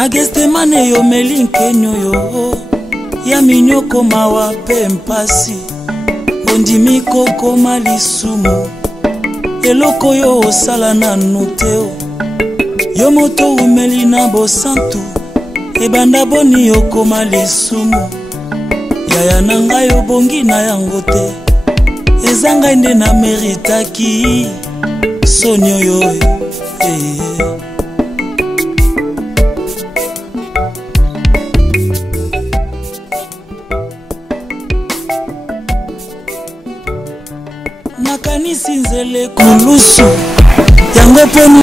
Magestemane yo melinkenyo yo ya minyoko mawa pe mpasi ondimi koko malisumu eloko yo osala nanu te yo moto umeli na bosantu ebanda boni yokoma lisumu yaya na ngai obongi na yango te eza ngai nde na meritaki soni oyo nakanisi nzele kulusu yango poni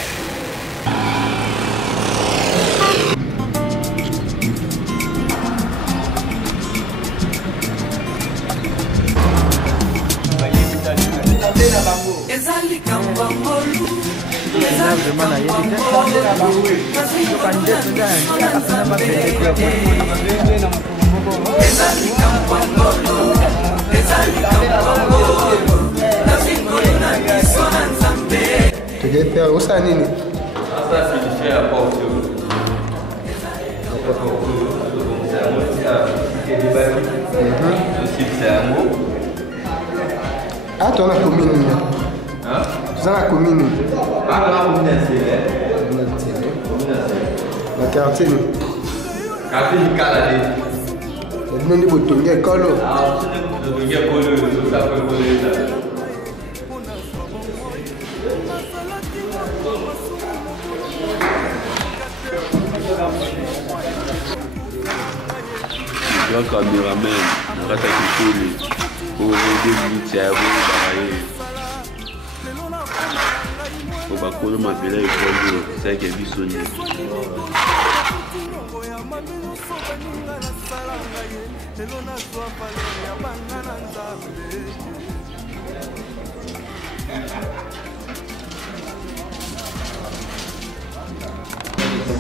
Tu quer faire où ça, Nini? Ça, c'est à porte. Ah, tu as la commune. Hein? Tu as la commune. Ah, la commune, c'est la quartier. Quartier du Canada. Tu as dit que tu as un colo. Ah, tu as un colo. Tu as un colo. Grand caméraman, grâce à Kikoli, pour aider les pour bakolo mapela ekolo c'est que bisoni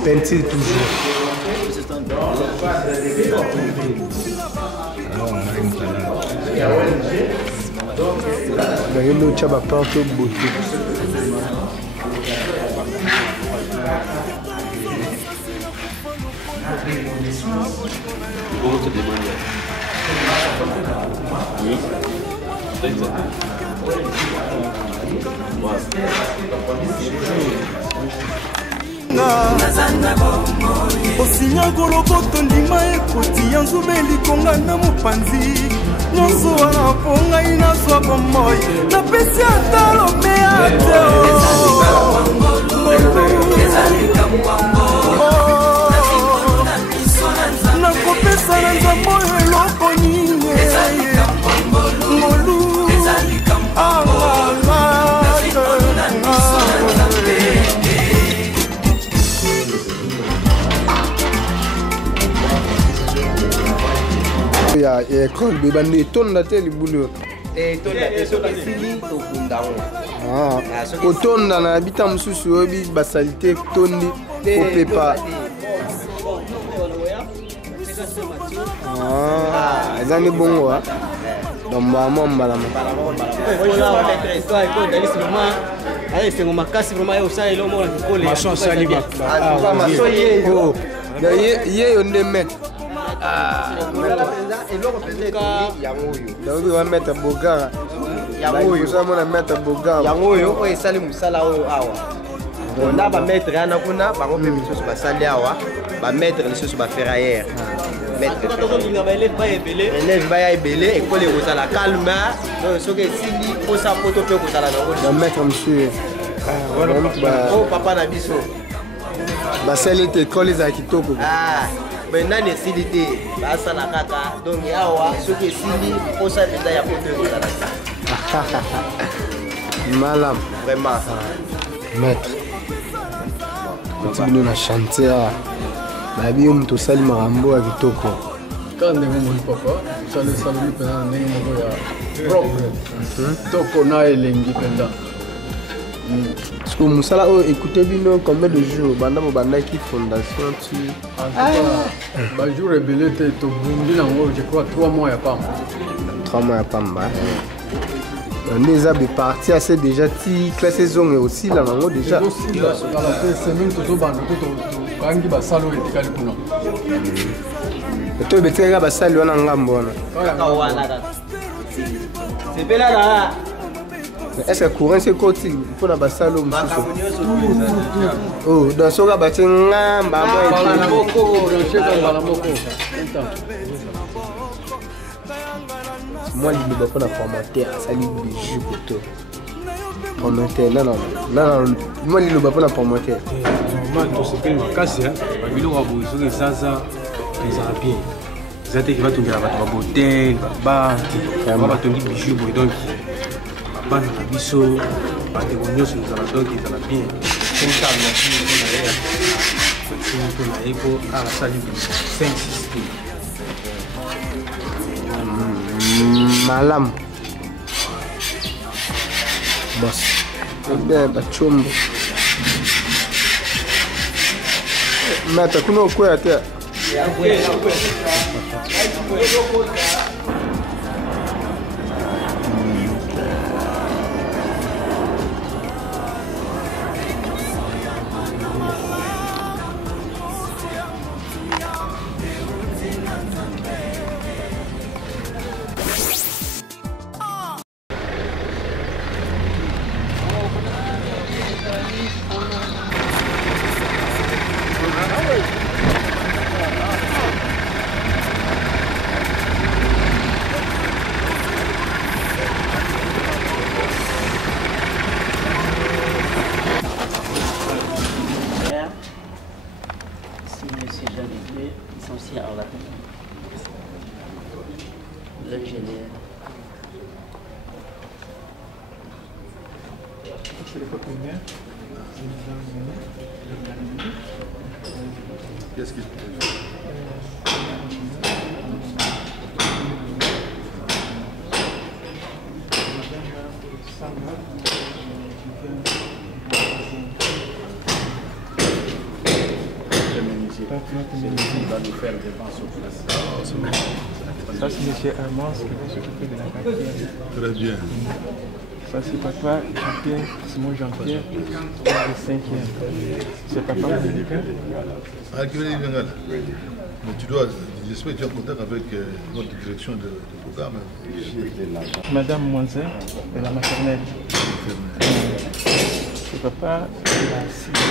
Pentil toujours. Il y a un autre porte beauté. Comment te demander? Oui. osinya kolokoto ndima ekoti ya nzube likonga na mopanzi nyonso wana po ngai nazwa bomoi napesi ata lomea te nakopesa na nzambo oyo eloko nini ngolu ya école bebande etonda te libulu kotonda na bita mosusu oyo basali te tondi kopepa eza nde bongo dombamo mbalama yeyo nde maître donc va mettre bogara yango mettre bogara yango oyo esali musala oyo awa ona ba maître yana kuna bango pe misusu basali awa ba maître lisusu ba ferrailleur maître élève baya ebele ekole kozala calme donc soki esili posa poto pe kozala na maître monsieur oh papa na biso basali te ekole za kitoko nani esili te basala kaka donc awa soki esili posa peza ya poto ekozala malam vraiment maître koti bino na chantier nayebi yo moto osali makambo ya kitoko kaka ndenge moni papa salesalomi mpenza na ndenge moko ya propre toko na elengi mpenza parce que mosala oyo écoute bino combien de jours banda bobandaki fondation tu bajour ebele te tobungi nango je crois 3 mois ya pamba 3 mois ya pamba Déjà, des parties assez déjà classées zone aussi là, non déjà. Toi, tu es là, ça lui en a un est-ce que courant c'est côté pour la bassalo oh dans ce cas bâti ngamba moi il me pas la formateur ça lui bijou poto formateur non moi il me pas la formateur normal to se pele makasi hein ba bilo wa bozo ke sasa pesa bien zate ki va tongela bato ba hotel ba bar ba tongi bijou boy donc bana na biso bandeko nyonso ezala donc ezala bien comptable na bino na ye po alasali 5-6 malam boss bien bachombo mata kuna ukwea tia L'ingénieur. Qu'est-ce qu'il fait? Il va nous faire des vents sur place. Ça c'est M. Armand qui va s'occuper de la carrière. Très bien. Ça c'est papa Jean-Pierre, Simon Jean-Pierre, le 5e. C'est papa Monica. Ah, qui veut dire là? Mais tu dois, j'espère que tu es en contact avec notre direction de programme. Madame Moinzer de la maternelle. C'est papa la 6e.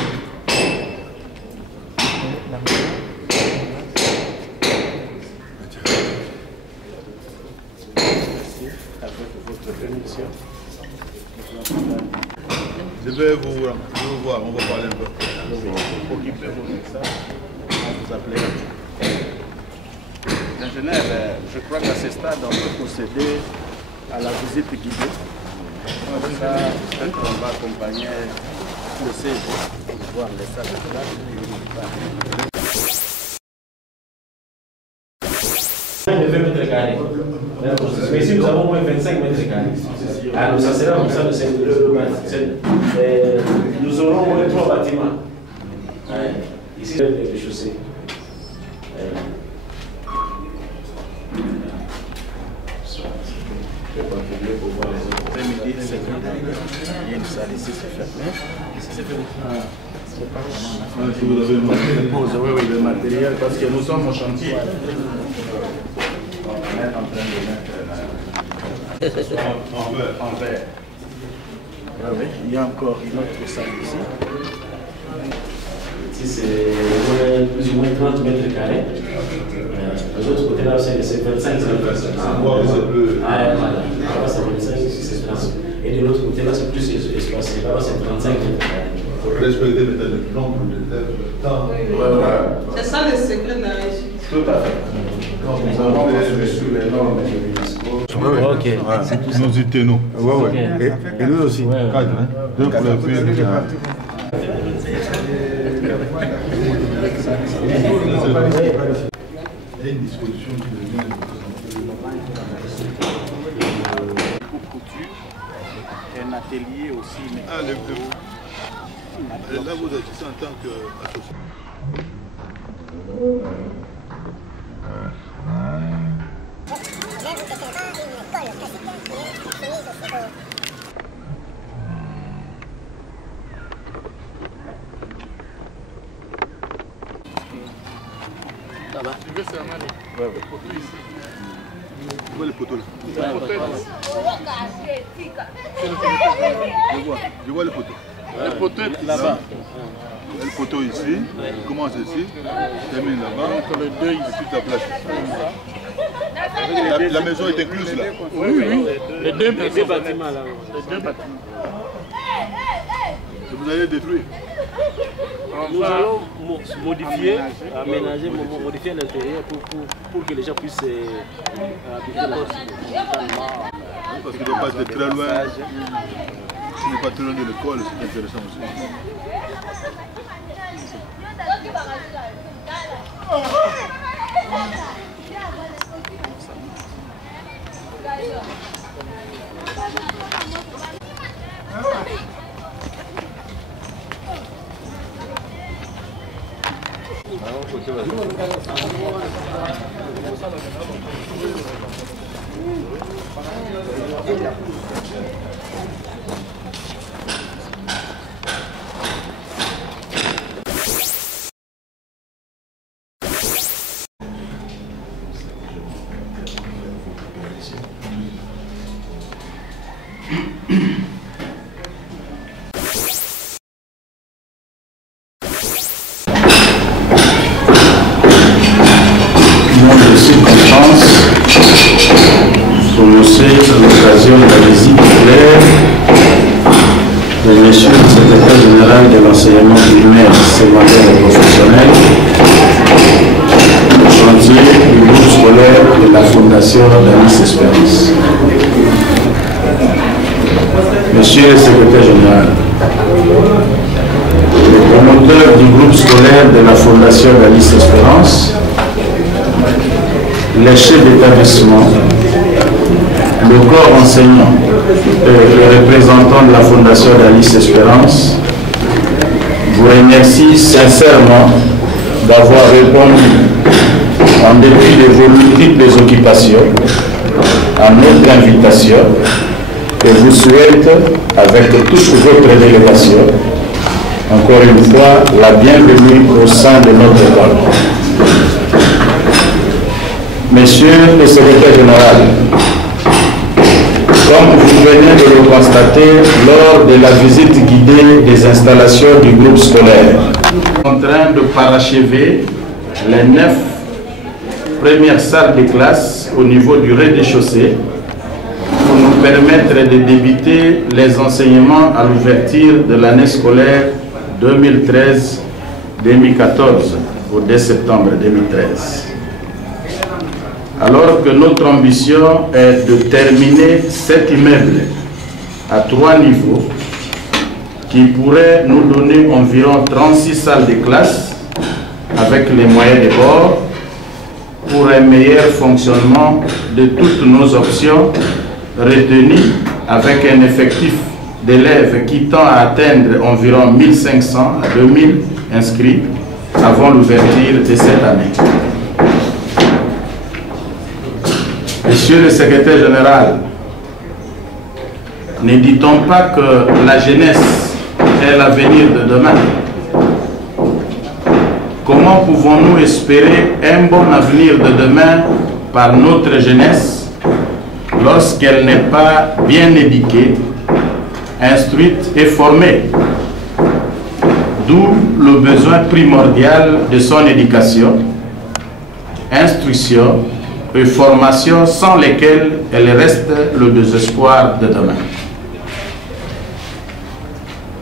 Je vais vous voir, on va parler un peu. Occupez-vous de ça, on vous appelez. L'ingénieur, je crois qu'à ce stade, on peut procéder à la visite guidée. Comme ça, peut-être on va accompagner le CV pour voir les salles de classe. 20 mètres carrés. Mais ici, nous avons au moins 25 mètres carrés. Alors, ça sera comme ça nous aurons au moins 3 bâtiments. Ici, le rez-de-chaussée. Je vais contribuer pour voir les autres. Après-midi, c'est il y a une salle ici, c'est fermé. Ici, c'est fermé. Vous avez oui, le matériel, parce que nous sommes au chantier. On est en train de mettre en verre. Oui, il y a encore une autre salle ici. Ici, c'est plus ou moins 30 mètres carrés. Les autres côtés là, c'est 25 mètres. voilà. C'est 25, c'est 30. Et de l'autre côté là, c'est plus espacé. Là, c'est 35 mètres carrés. Il faut respecter le nombre de temps. C'est ça le secret de la réussite. Tout à fait. Nous avons reçu les normes de l'UNESCO. Ok. Nous y tenons. Ouais. Et nous aussi. Cadre, hein. Deux pour la pluie. Il y a une disposition qui devient un atelier aussi. Ah, là, vous agissez en tant qu'associé. Même si ce n'est pas une école classique, mais c'est mis aussi Là-bas. Tu vois les poteaux là? Je vois les poteaux. Les poteaux là-bas. Le poteau ici, commence ici, termine là-bas, entre les deux, ici toute la place. La maison est incluse là. Oui, oui. Les deux bâtiments là. Les deux bâtiments. Et vous allez détruire? Nous allons modifier, aménager, modifier l'intérieur pour que les gens puissent habiter là. Parce que de pas être très loin, si n'est pas très loin de l'école, c'est intéressant aussi. Prononcer à l'occasion de la visite claire de Monsieur le secrétaire général de l'enseignement primaire, secondaire et professionnel, le chantier du groupe scolaire de la Fondation d'Alice Espérance. Monsieur le secrétaire général, le promoteur du groupe scolaire de la Fondation d'Alice Espérance, les chefs d'établissement, le corps enseignant et les représentants de la Fondation d'Alice Espérance vous remercie sincèrement d'avoir répondu en dépit de vos multiples occupations à notre invitation et vous souhaite, avec toute votre délégation, encore une fois, la bienvenue au sein de notre école. Monsieur le secrétaire général, comme vous venez de le constater lors de la visite guidée des installations du groupe scolaire, en train de parachever les 9 premières salles de classe au niveau du rez-de-chaussée pour nous permettre de débuter les enseignements à l'ouverture de l'année scolaire 2013-2014 au 2 septembre 2013. Alors que notre ambition est de terminer cet immeuble à 3 niveaux qui pourrait nous donner environ 36 salles de classe avec les moyens de bord pour un meilleur fonctionnement de toutes nos options retenues avec un effectif d'élèves qui tend à atteindre environ 1500 à 2000 inscrits avant l'ouverture de cette année. Monsieur le secrétaire général, ne dit-on pas que la jeunesse est l'avenir de demain? Comment pouvons-nous espérer un bon avenir de demain par notre jeunesse lorsqu'elle n'est pas bien éduquée, instruite et formée? D'où le besoin primordial de son éducation, instruction et formation sans lesquelles elle reste le désespoir de demain.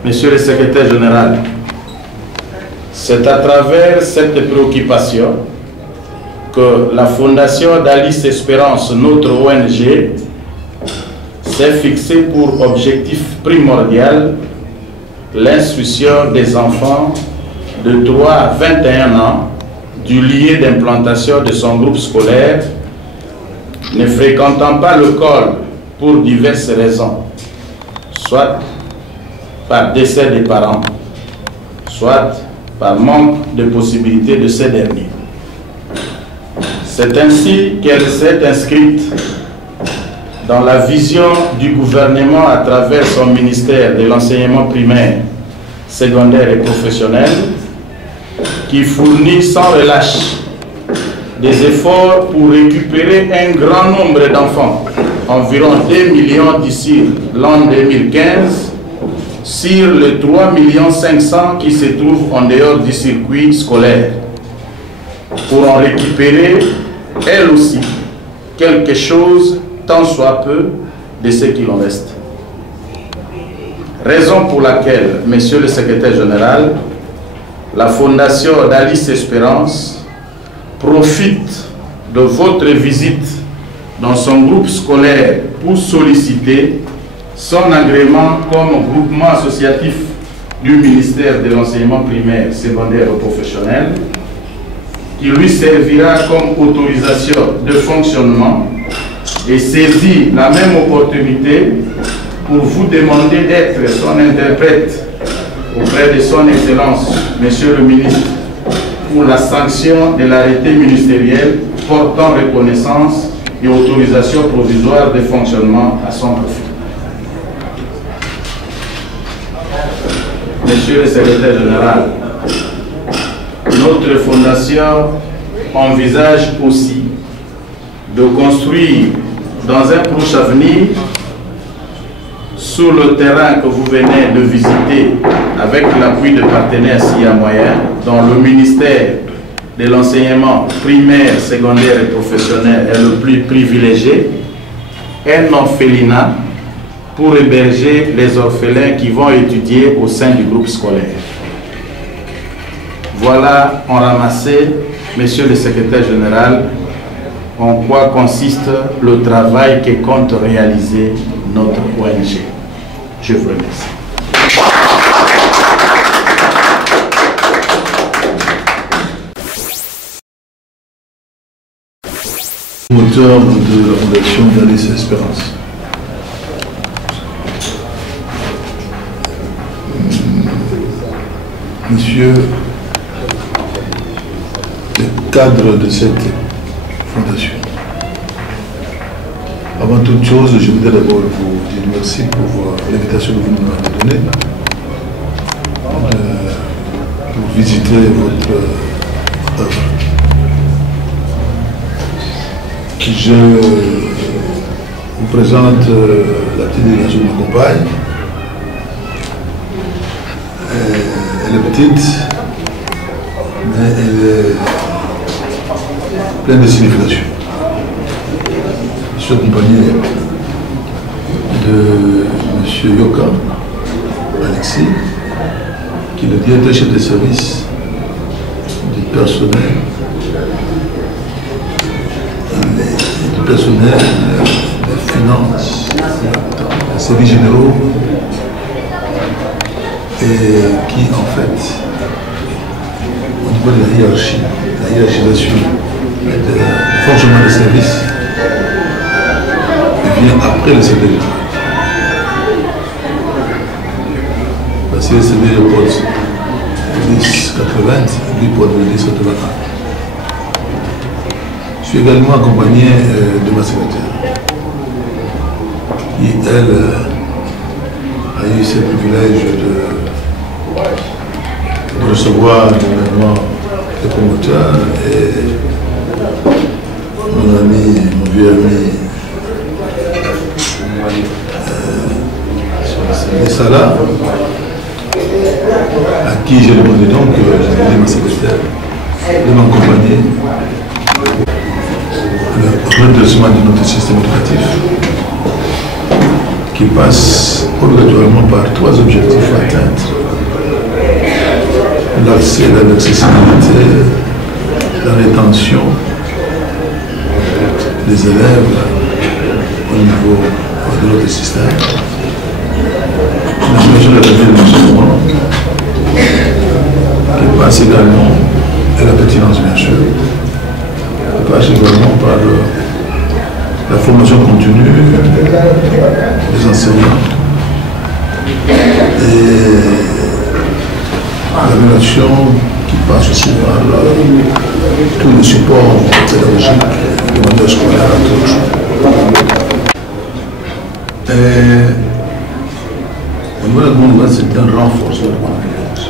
Monsieur le secrétaire général, c'est à travers cette préoccupation que la Fondation d'Alice Espérance, notre ONG, s'est fixée pour objectif primordial l'instruction des enfants de 3 à 21 ans du lieu d'implantation de son groupe scolaire, ne fréquentant pas l'école pour diverses raisons, soit par décès des parents, soit par manque de possibilités de ces derniers. C'est ainsi qu'elle s'est inscrite dans la vision du gouvernement à travers son ministère de l'enseignement primaire, secondaire et professionnel, qui fournit sans relâche des efforts pour récupérer un grand nombre d'enfants, environ 2 millions d'ici l'an 2015, sur les 3 500 000 qui se trouvent en dehors du circuit scolaire, pour en récupérer, elle aussi, quelque chose, tant soit peu, de ce qu'il en reste. Raison pour laquelle, Monsieur le Secrétaire Général, la Fondation d'Alice Espérance profite de votre visite dans son groupe scolaire pour solliciter son agrément comme groupement associatif du ministère de l'enseignement primaire, secondaire et professionnel, qui lui servira comme autorisation de fonctionnement, et saisit la même opportunité pour vous demander d'être son interprète auprès de son Excellence, Monsieur le ministre, pour la sanction de l'arrêté ministériel portant reconnaissance et autorisation provisoire de fonctionnement à son profit. Monsieur le Secrétaire Général, notre fondation envisage aussi de construire dans un proche avenir, sur le terrain que vous venez de visiter avec l'appui de partenaires SIA moyens, dont le ministère de l'enseignement primaire, secondaire et professionnel est le plus privilégié, un orphelinat pour héberger les orphelins qui vont étudier au sein du groupe scolaire. Voilà en ramassé, Monsieur le Secrétaire Général, en quoi consiste le travail que compte réaliser notre ONG. Je vous remercie. Moteur de la Fondation d'Alice Espérance. Monsieur le cadre de cette fondation. Avant toute chose, je voudrais d'abord vous dire merci pour l'invitation que vous nous avez donnée pour visiter votre œuvre. Je vous présente la petite délégation de ma compagne. Elle est petite, mais elle est pleine de signification. Je suis accompagné de M. Yoka Alexis, qui est le directeur chef de service du personnel. Du personnel, des finances, des services généraux, et qui en fait, au niveau de la hiérarchisation et du fonctionnement des services, vient après le CDD. Parce que le CDD pose 1080, lui pose 1081. Je suis également accompagné de ma secrétaire, qui elle a eu ce privilège de recevoir également les promoteurs et mon vieux ami Salah, à qui j'ai demandé donc, j'ai demandé ma secrétaire de m'accompagner le redressement de notre système éducatif qui passe obligatoirement par 3 objectifs à atteindre: l'accès, l'accessibilité, la rétention des élèves au niveau de notre système, l'amélioration de la qualité de l'enseignement qui passe également, et la pertinence bien sûr, qui passe également par la formation continue des enseignants et l'amélioration qui passe aussi par tout le support pédagogique de manière scolaire à tous. Au niveau de la Grande, c'est un renforcement de la compétence.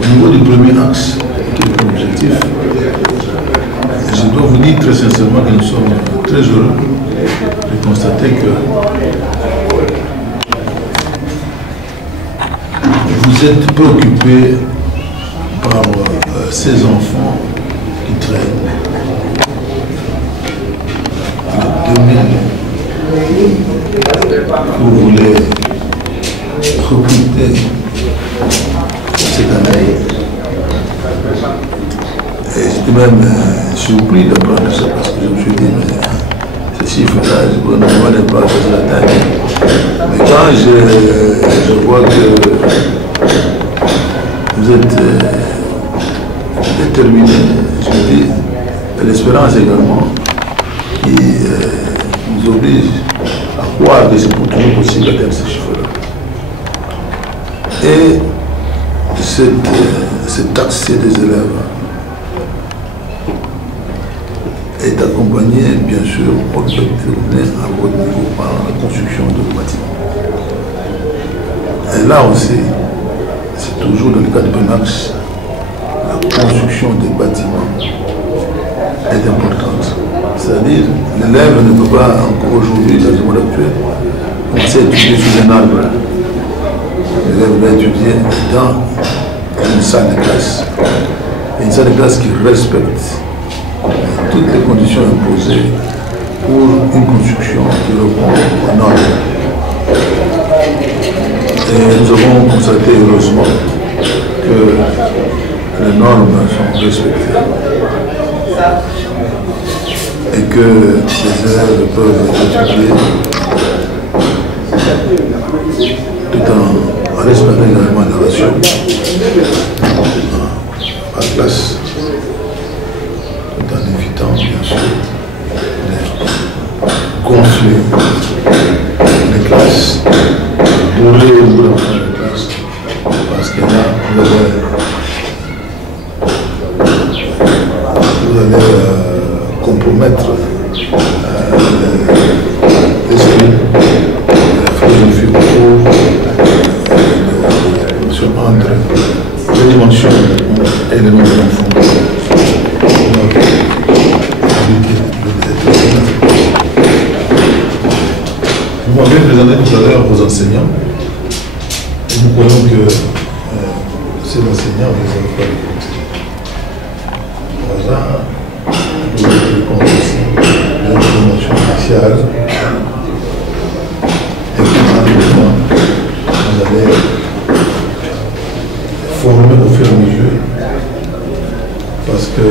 Au niveau du premier axe, qui est le premier objectif, Je dois vous dire très sincèrement que nous sommes très heureux de constater que vous êtes préoccupés par ces enfants qui traînent. Le 2000 vous voulez recruter cette année. Et j'étais même surpris d'apprendre ça parce que je me suis dit, mais ces chiffres-là, le gouvernement n'est pas facile à atteindre. Mais quand je vois que vous êtes déterminé, je me dis, l'espérance également qui nous oblige à croire que c'est pour toujours possible d'atteindre ces chiffres-là. Et cette accès des élèves est accompagné, bien sûr, à votre niveau par la construction de bâtiments. Et là aussi, c'est toujours dans le cas de Pemax, la construction des bâtiments est importante. C'est-à-dire, l'élève ne peut pas encore aujourd'hui, dans le monde actuel, commencer à étudier sous un arbre. L'élève va étudier dans une salle de classe. Une salle de classe qui respecte toutes les conditions imposées pour une construction qui répond aux normes. Et nous avons constaté heureusement que les normes sont respectées et que les élèves peuvent étudier tout en respectant également la ration à classe, tout en évitant bien sûr de gonfler les classes, brûler les classes, parce que là vous allez compromettre l'esprit, la philosophie entre les dimensions et les noms de l'enfant. Vous m'avez présenté tout à l'heure vos enseignants et nous croyons que ces enseignants, vous n'avez pas les compter. Voilà, vous avez le compte aussi de la formation initiale. Et puis, maintenant, vous allez former au fur et à mesure parce que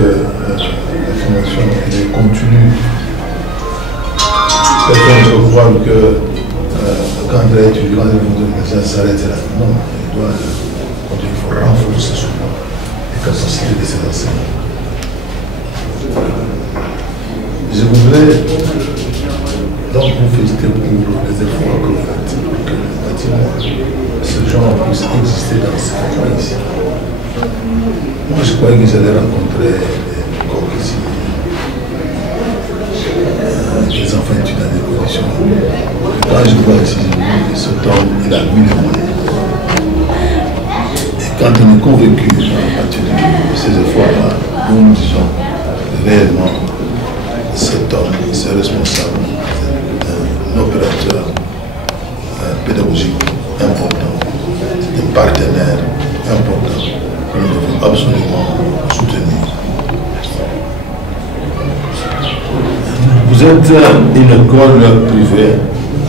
la formation est continue. Personne ne peut croire que quand elle est étudiante, ça s'arrête là. Non, il doit continuer. Il faut renforcer souvent les capacités de ces enseignants. Je voudrais donc vous féliciter pour les efforts que vous faites pour que le bâtiment, ce genre puisse exister dans ce coin ici. Moi, je croyais que j'allais rencontrer des corps ici, des enfants étudiants dans des conditions. Quand je vois ici, cet homme, il a mis les moyens. Et quand on est convaincu à partir de ces efforts-là, nous nous disons réellement, cet homme, c'est responsable, un opérateur pédagogique important, un partenaire important que nous devons absolument soutenir. Vous êtes une école privée,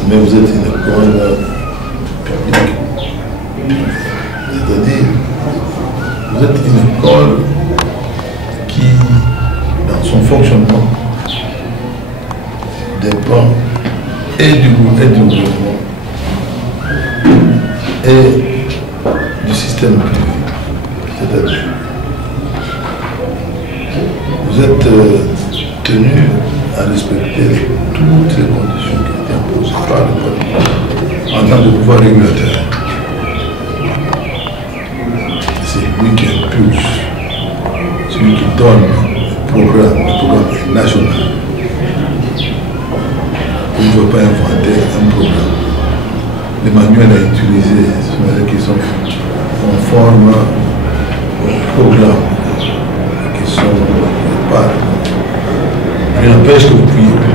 mais vous êtes une école publique. C'est-à-dire, vous êtes une école qui, dans son fonctionnement, dépend et du gouvernement et du système privé. C'est-à-dire, vous êtes tenu à respecter toutes les conditions qui ont été imposées par le gouvernement en tant que pouvoir régulateur. C'est lui qui impulse, celui qui donne le programme est national. Vous ne pouvez pas inventer un programme. Les manuels à utiliser sont ceux qui sont conformes au programme, qui sont Il n'empêche que vous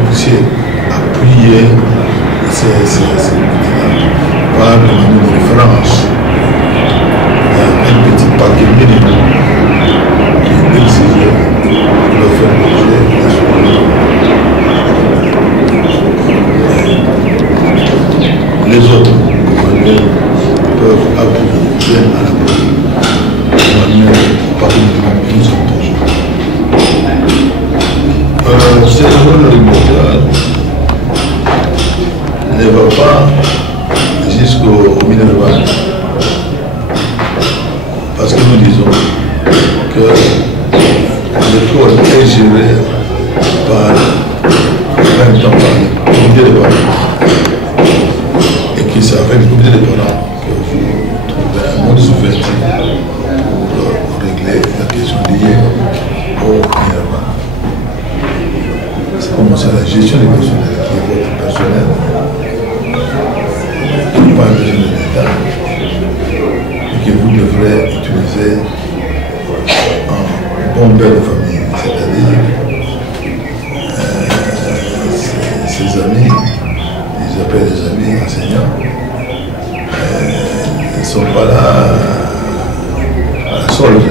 puissiez appuyer ces par le manuel de référence. Il y a un petit paquet minimum qui est exigé pour faire l'objet de les autres manuels peuvent appuyer bien à la base. Le manuel par le nous sommes toujours. C'est le rôle réglementaire ne va pas jusqu'au minéral. Parce que nous disons que l'école est gérée par le même temps par le comité de parents. Et qu'il s'appelle le comité de parents que vous trouvez un mode ouverture pour régler la question liée au minéral. C'est comme ça la gestion des personnels, qui est votre personnel, qui n'est pas un besoin de l'État, et que vous devrez utiliser en bon père de famille, c'est-à-dire ses amis, ils appellent les amis enseignants, ils ne sont pas là à la solde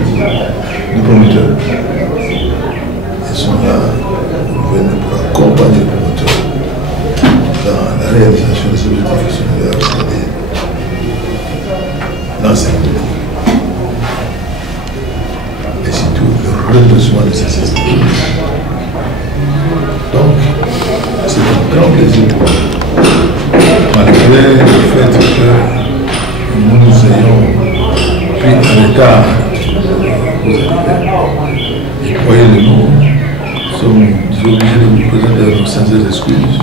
du promoteur. Ils sont là pour accompagner le promoteur dans la réalisation des objectifs qui sont derrière, c'est-à-dire l'enseignement et surtout le redressement de ces systèmes. Donc, c'est un grand plaisir pour nous, malgré le fait que nous ayons pris un état vous arrivez. Et croyez-le, nous sommes obligés de vous présenter nos sincères excuses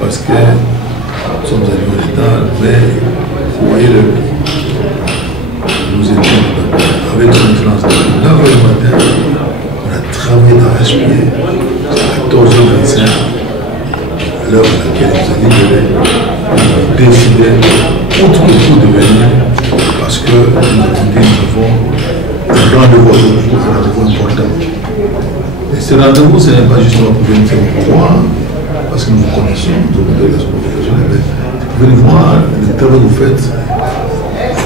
parce que nous sommes arrivés au retard, mais voyez-le, nous étions avec son excellence de 9h du matin, on a travaillé d'arrache-pied à 14h25, à l'heure à laquelle nous a libéré, nous avons décidé, outre que tout, de venir parce que nous avons dit nous avons un rendez-vous important. Et ce rendez-vous, ce n'est pas justement pour venir faire un pouvoir, parce que nous vous connaissons, nous avons des relations professionnelles, mais pour venir voir le travail que vous faites,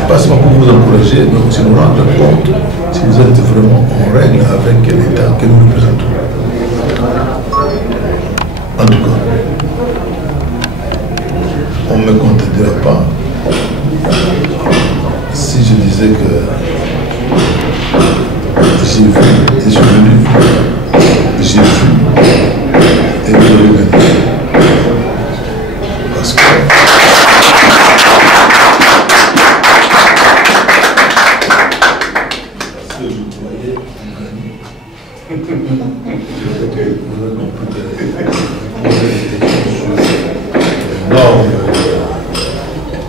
pas seulement pour vous encourager, mais aussi nous rendre compte si vous êtes vraiment en règle avec l'État que nous représentons. En tout cas, on ne me contentera pas si je disais que j'ai vu et je suis venu, j'ai vu et vous avez gagné. Parce que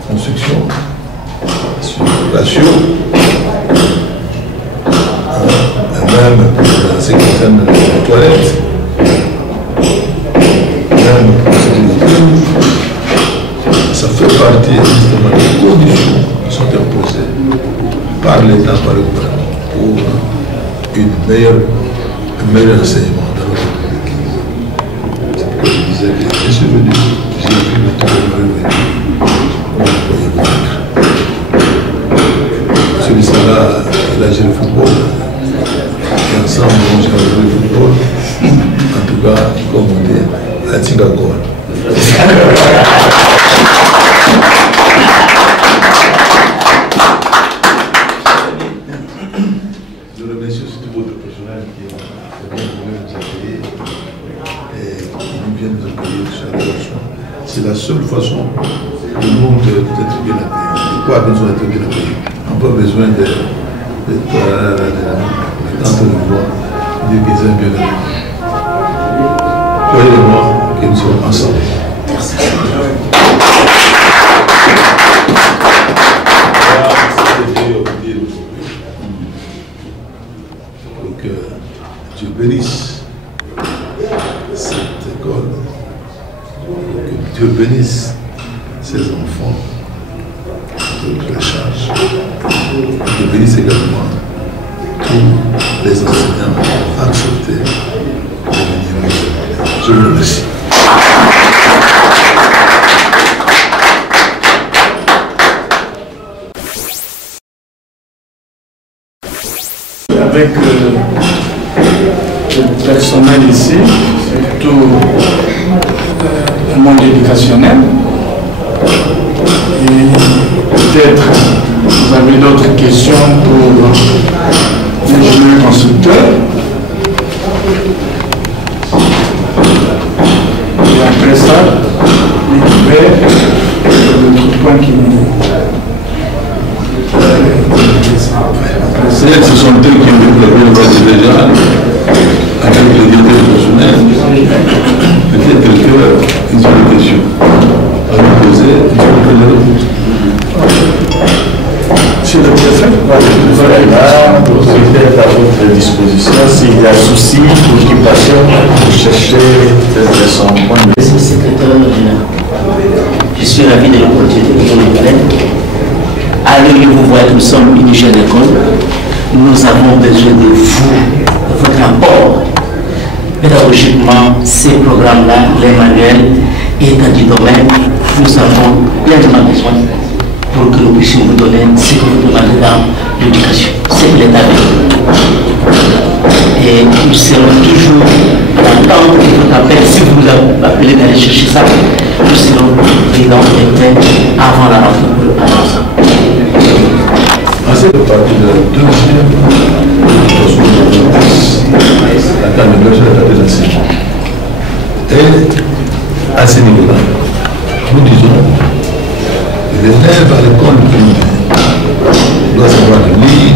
construction, sur ratio, même en ce qui concerne les toilettes, même pour ce qui ça fait partie justement des conditions qui sont imposées par l'État, par le gouvernement, pour un meilleur enseignement dans notre public. C'est pourquoi je disais que je suis venu, j'ai vu le temps de me lever. Celui-là, il a géré le football. Et ensemble, on gère le football. En tout cas, comme on dit, à Tingakor. Je remercie aussi tout votre personnel qui est bien venu nous accueillir et qui nous vient nous accueillir chaleureusement. C'est la seule façon pour nous d'être bien accueillis. De quoi besoin d'être bien accueillis? On n'a pas besoin d'être entre nous voir, dire qu'ils aiment bien accueillis. Croyez-moi que nous sommes ensemble. Merci. Que Dieu bénisse cette école, que Dieu bénisse ses enfants de la charge, que Dieu bénisse également tous les enseignants acceptés de venir Je vous remercie. Avec le personnel ici, surtout le monde éducationnel, et peut-être vous avez d'autres questions pour l'ingénieur constructeur. Et après ça, l'univers, d'autres points qui Ce sont eux qui ont développé le cadre général avec le directeur personnel. Peut-être qu'ils ont des questions à nous poser, ils ont des réponses. Monsieur le préfet, vous êtes là, vous êtes à votre disposition. S'il y a souci, préoccupation, vous cherchez peut-être son point de vue. Monsieur le secrétaire général, je suis ravi de l'opportunité que vous nous donnez. À l'heure où vous voyez que nous sommes une jeune école, nous avons besoin de vous, de votre apport. Pédagogiquement, ces programmes-là, les manuels, état du domaine, nous avons pleinement besoin pour que nous puissions vous donner ce que vous demandez dans l'éducation. C'est l'état de et nous serons toujours dans l'attente de votre appel. Si vous nous appelez d'aller chercher ça, nous serons présents et prêts avant la rentrée pour le annoncer. C'est partie de la deuxième la table de la table de l'enseignement. Et à ce niveau-là, nous disons, l'élève à l'école primaire doit savoir lire,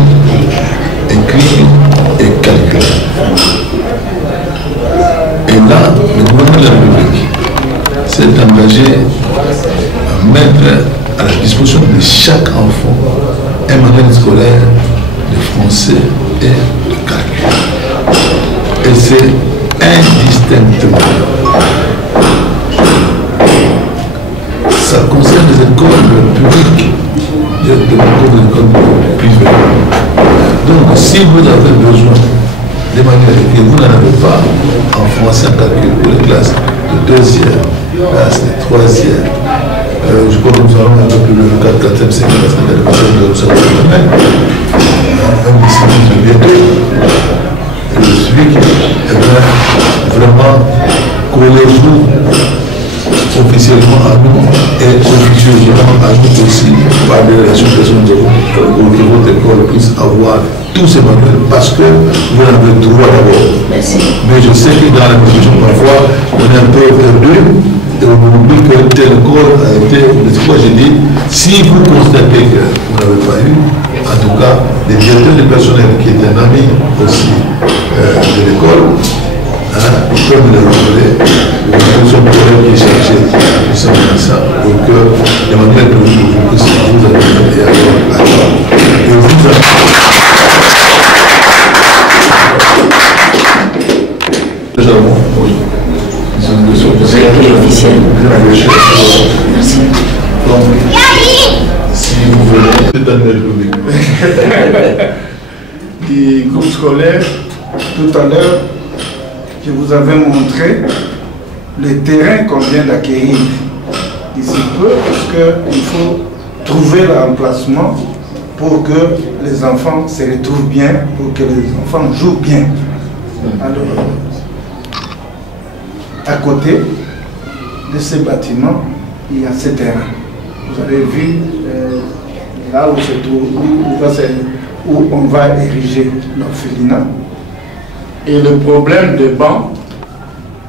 écrire et calculer. Et là, le gouvernement de la République s'est engagé à mettre à la disposition de chaque enfant un manuel scolaire de français et de calcul. Et c'est indistinctement. Ça concerne les écoles publiques, des écoles privées. Donc, si vous avez besoin de manuels et vous n'en avez pas en français en calcul pour les classes de deuxième, classe de troisième, je crois que nous allons un peu plus le 4e, 5e, 6e, un discipline bientôt. Et le SWIC, vraiment, collez-vous officiellement à nous et officieusement à nous aussi par les relations personnelles pour que votre école puisse avoir tous ces manuels parce que vous en avez droit d'abord. Mais je sais que dans la discussion parfois on est un peu perdu et on oublie que telle école a été, c'est quoi j'ai dit, si vous constatez que vous n'avez pas eu, en tout cas les directeurs du personnel qui est un ami aussi de l'école, ils peuvent me le rappeler, nous sommes collègues qui cherchaient justement ça, pour que les manuels que vous avez et déjà bon, oui. C'est officiel. Merci. Donc, si vous voulez, c'est dans le public. Du groupe scolaire, tout à l'heure, je vous avais montré le terrain qu'on vient d'acquérir d'ici peu, parce qu'il faut trouver l'emplacement pour que les enfants se retrouvent bien, pour que les enfants jouent bien. Alors, à côté de ces bâtiments, il y a ce terrain. Vous avez vu là où se trouve, où on va ériger l'orphelinat. Et le problème des bancs,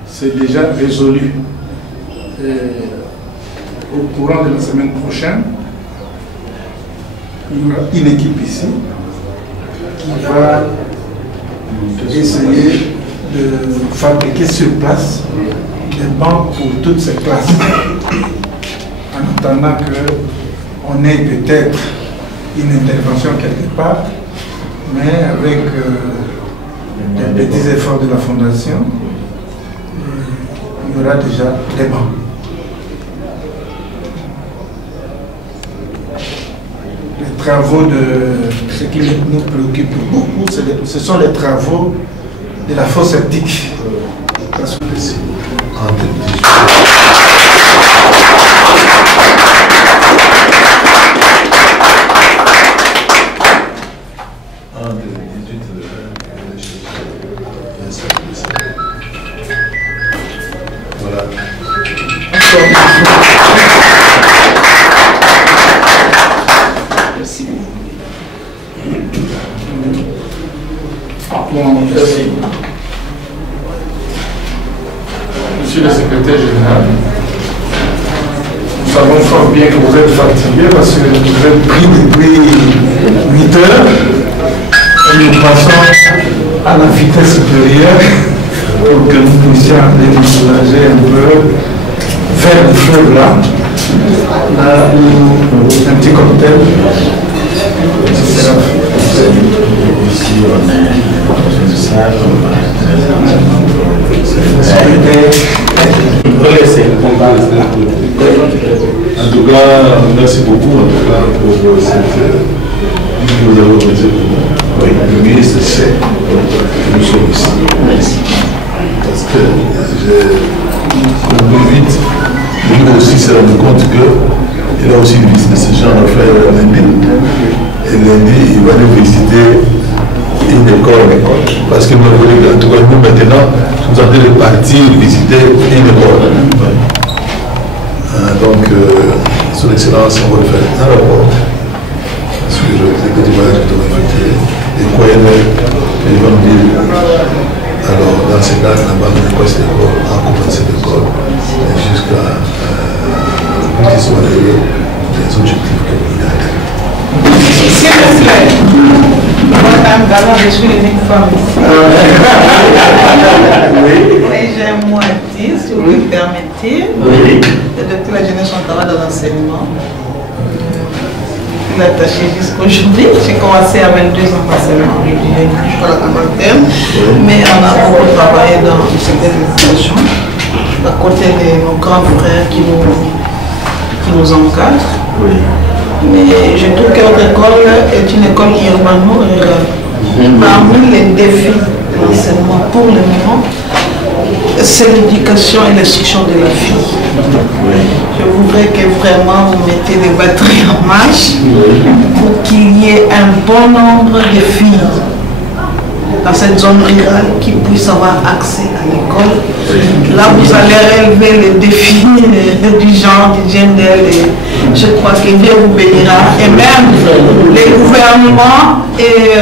c'est déjà résolu. Au courant de la semaine prochaine, il y aura une équipe ici qui va essayer de fabriquer sur place des bancs pour toutes ces classes. En attendant qu'on ait peut-être une intervention quelque part, mais avec des petits efforts de la Fondation, il y aura déjà des bancs. Les travaux de ce qui nous préoccupe beaucoup, ce sont les travaux de la fosse septique. Monsieur le secrétaire général, nous savons fort bien que vous êtes fatigué parce que vous êtes pris depuis 8 heures et nous passons à la vitesse supérieure pour que nous puissions aller nous soulager un peu vers le fleuve là où un petit cocktail. Ici, on est dans une salle, En tout cas, merci beaucoup pour cette que vous avez organisée pour nous. Oui, le ministre sait que nous sommes ici. Merci. Parce que plus vite, lui aussi s'est rendu compte qu'il a aussi une visite de ce genre à faire lundi. Et lundi, il va aller visiter une école. Parce que nous, en tout cas, nous maintenant, nous sommes en train de partir visiter une école. Donc, son Excellence, on va le faire un rapport sur le petit voyage que nous avons effectué. Et croyez-le, il va nous dire, alors, dans ces cas, la banque de quoi cette école, en commencer cette école, jusqu'à l'aboutissement des objectifs que vous avez. S'il vous plaît, Madame Gala, je suis l'unique femme. Oui, j'ai un mot à dire, si vous me permettez. Oui. Depuis la jeunesse, on travaille dans l'enseignement. Je suis attaché jusqu'aujourd'hui. J'ai commencé à 22 ans d'enseignement religieux, je suis à la quarantaine. Mais on a beaucoup travaillé dans le secteur de l'éducation, à côté de nos grands frères qui nous encadrent. Oui. Mais je trouve que notre école est une école urbano-rurale. Parmi les défis de l'enseignement pour le moment, c'est l'éducation et l'instruction de la fille. Je voudrais que vraiment vous mettez les batteries en marche pour qu'il y ait un bon nombre de filles dans cette zone rurale qui puissent avoir accès à l'école. Là, vous allez relever les défis du genre, du gender, et je crois que Dieu vous bénira. Et même les gouvernements et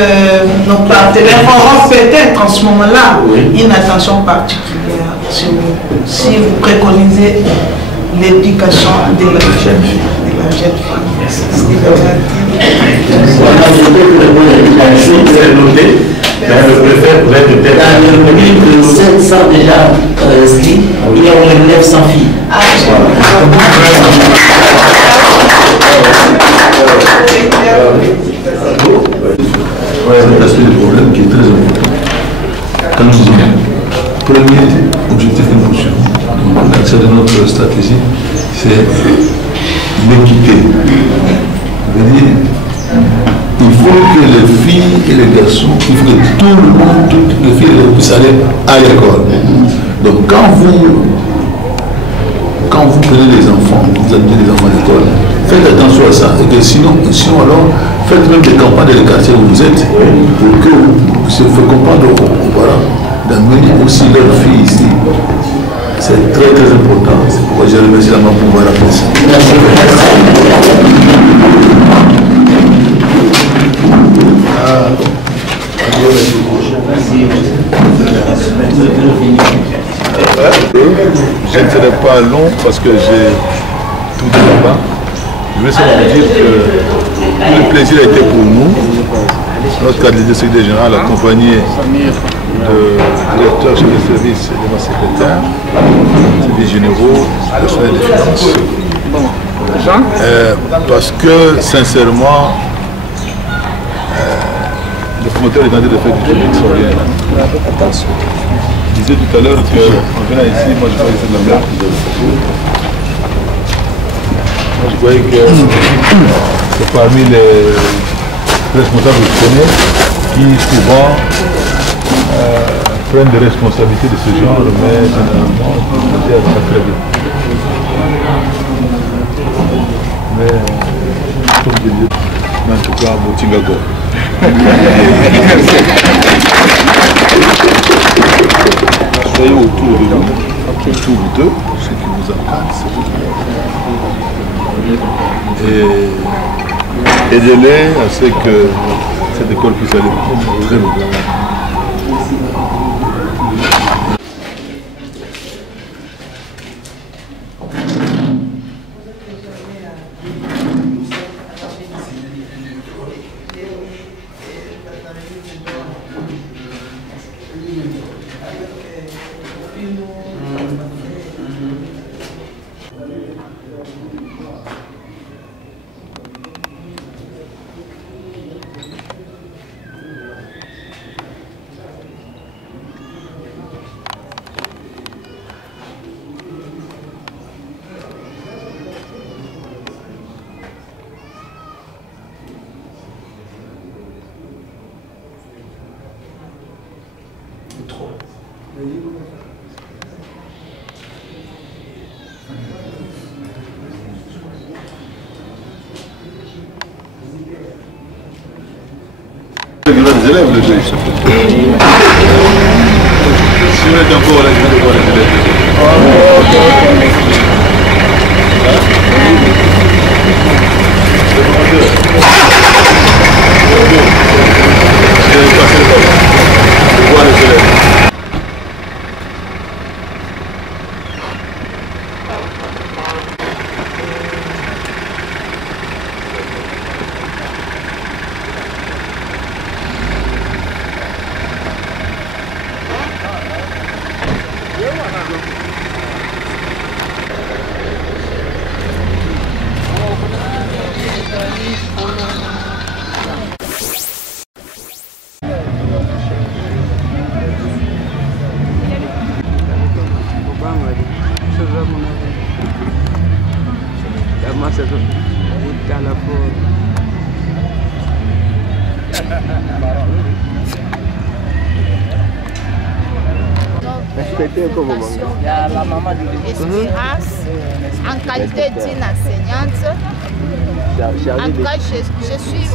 nos partenaires auront peut-être en ce moment-là une attention particulière sur vous, si vous préconisez l'éducation de la jeune fille. C'est ce qu'il va dire. Mais le préfet pourrait peut-être... Dans le livre de 700 déjà inscrits, il y a au moins 900 filles. C'est l'aspect du problème qui est très important. Quand nous disons, premier objectif que nous poursuivons, dans l'accès de notre stratégie, c'est l'équité. Il faut que les filles et les garçons, il faut que tout le monde, toutes les filles et les garçons puissent aller à l'école. Donc quand vous prenez les enfants, vous amenez les enfants à l'école, faites attention à ça. Et que sinon alors, faites même des campagnes dans les quartiers où vous êtes, pour que vous puissiez faire comprendre aux parents d'amener aussi leurs filles ici. C'est très très important. C'est pourquoi je remercie la maman pour pouvoir rappeler ça. Je ne serai pas long parce que j'ai tout dit là-bas. Je veux seulement vous dire que le plaisir a été pour nous, notre candidat secrétaire général accompagné de directeur chef de service et de ma secrétaire, services généraux, personnel des finances. Parce que sincèrement, le promoteur est en train de faire du truc extraordinaire. Je disais tout à l'heure qu'en venant ici, moi je voyais que c'est de la merde. Moi je voyais que c'est parmi les responsables que je connais qui souvent prennent des responsabilités de ce genre, mais généralement, ça va très bien. Mais, comme je dis, en tout cas, Motingago. Soyez autour de nous, autour d'eux, ceux qui vous encadrent, et aidez-les à ce que cette école puisse aller très loin. Les élèves, le jeu. Si vous êtes encore là, je vais voir les élèves. La maman de Espérance, en qualité d'une enseignante. En tout cas, je suis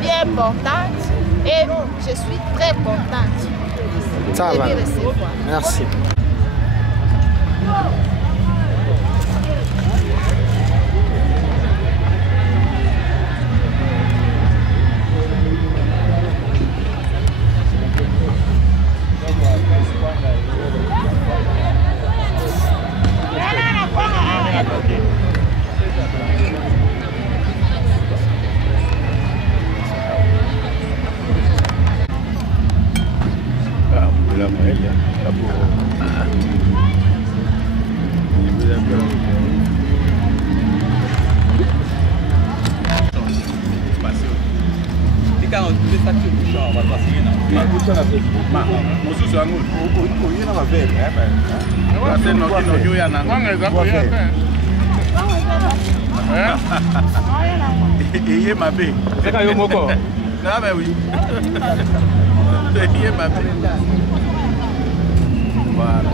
bien contente et je suis très contente Ça de va. les recevoir. Merci. Iye mabe. C'est quand même encore. Non mais oui. Iye mabe. Voilà.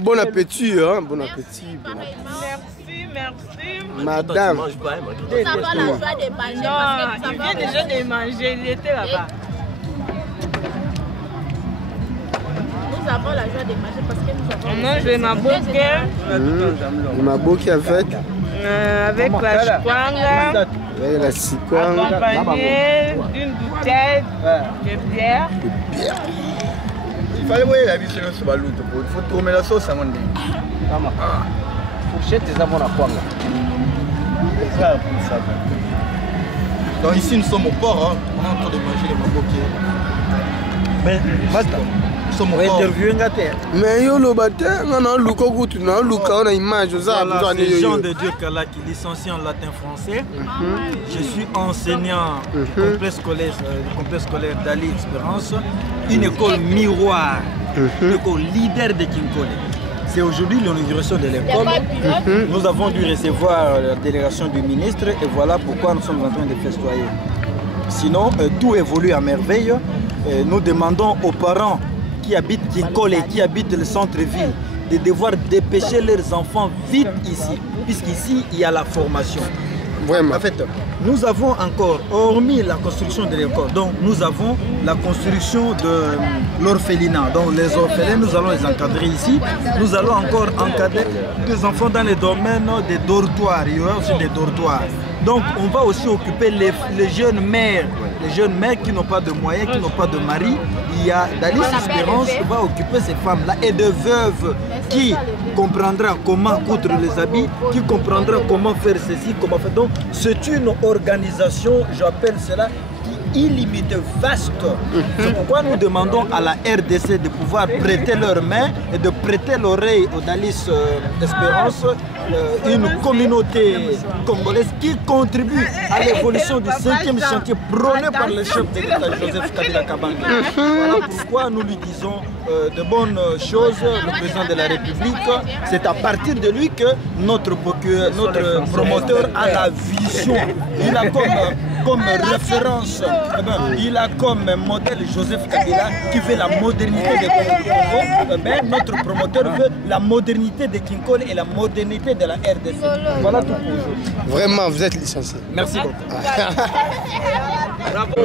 Bon appétit, hein? Bon appétit. Merci. Madame. Nous avons la joie de manger. Non, il vient déjà de manger, il était là-bas. Nous avons la joie de manger parce que nous avons... On mange le maboke. Le maboke avec la chikwanga. Avec la chikwanga. Accompagné d'une bouteille de bière. Il fallait voir la vie sur le balut. Il faut tourner la sauce à mon dé. Fourchette, c'est ça mon appoint. Donc ici nous sommes au port, hein. On est en train de manger les maboké. Mais basta. Nous sommes au port. Mais yo le bâtard, on a un look au goût, on a un look, on a une image. Voilà, c'est Jean de Dieu Kalaki, licencié en latin français. Je suis enseignant du complexe scolaire d'Ali Espérance, une école miroir, une école leader de Kinkole. C'est aujourd'hui l'inauguration de l'école. Nous avons dû recevoir la délégation du ministre et voilà pourquoi nous sommes en train de festoyer. Sinon, tout évolue à merveille. Nous demandons aux parents qui habitent Kinkole et qui habitent le centre-ville de devoir dépêcher leurs enfants vite ici, puisqu'ici il y a la formation. Vraiment. En fait, nous avons encore, hormis la construction de l'école, donc nous avons la construction de l'orphelinat. Donc les orphelins, nous allons les encadrer ici. Nous allons encore encadrer des enfants dans les domaines des dortoirs. Il y aura aussi des dortoirs. Donc on va aussi occuper les jeunes mères qui n'ont pas de moyens, qui n'ont pas de mari. Il y a Dalis Espérance qui va occuper ces femmes-là et de veuves qui comprendra comment coudre les habits, qui comprendra comment faire ceci, comment faire. Donc c'est une organisation, j'appelle cela illimitée, vaste. C'est pourquoi nous demandons à la RDC de pouvoir prêter leurs mains et de prêter l'oreille aux Dalis Espérance, une communauté congolaise qui contribue à l'évolution du 5e chantier prôné par le chef de l'État Joseph Kabila Kabange. Voilà pourquoi nous lui disons de bonnes choses, le président de la République. C'est à partir de lui que notre promoteur a la vision. Il a comme référence, il a comme modèle Joseph Kabila qui veut la modernité de Congo. Notre promoteur veut la modernité de Kinkole et la modernité de la RDC. Voilà tout pour aujourd'hui. Vraiment, vous êtes licencié. Merci beaucoup. Bravo.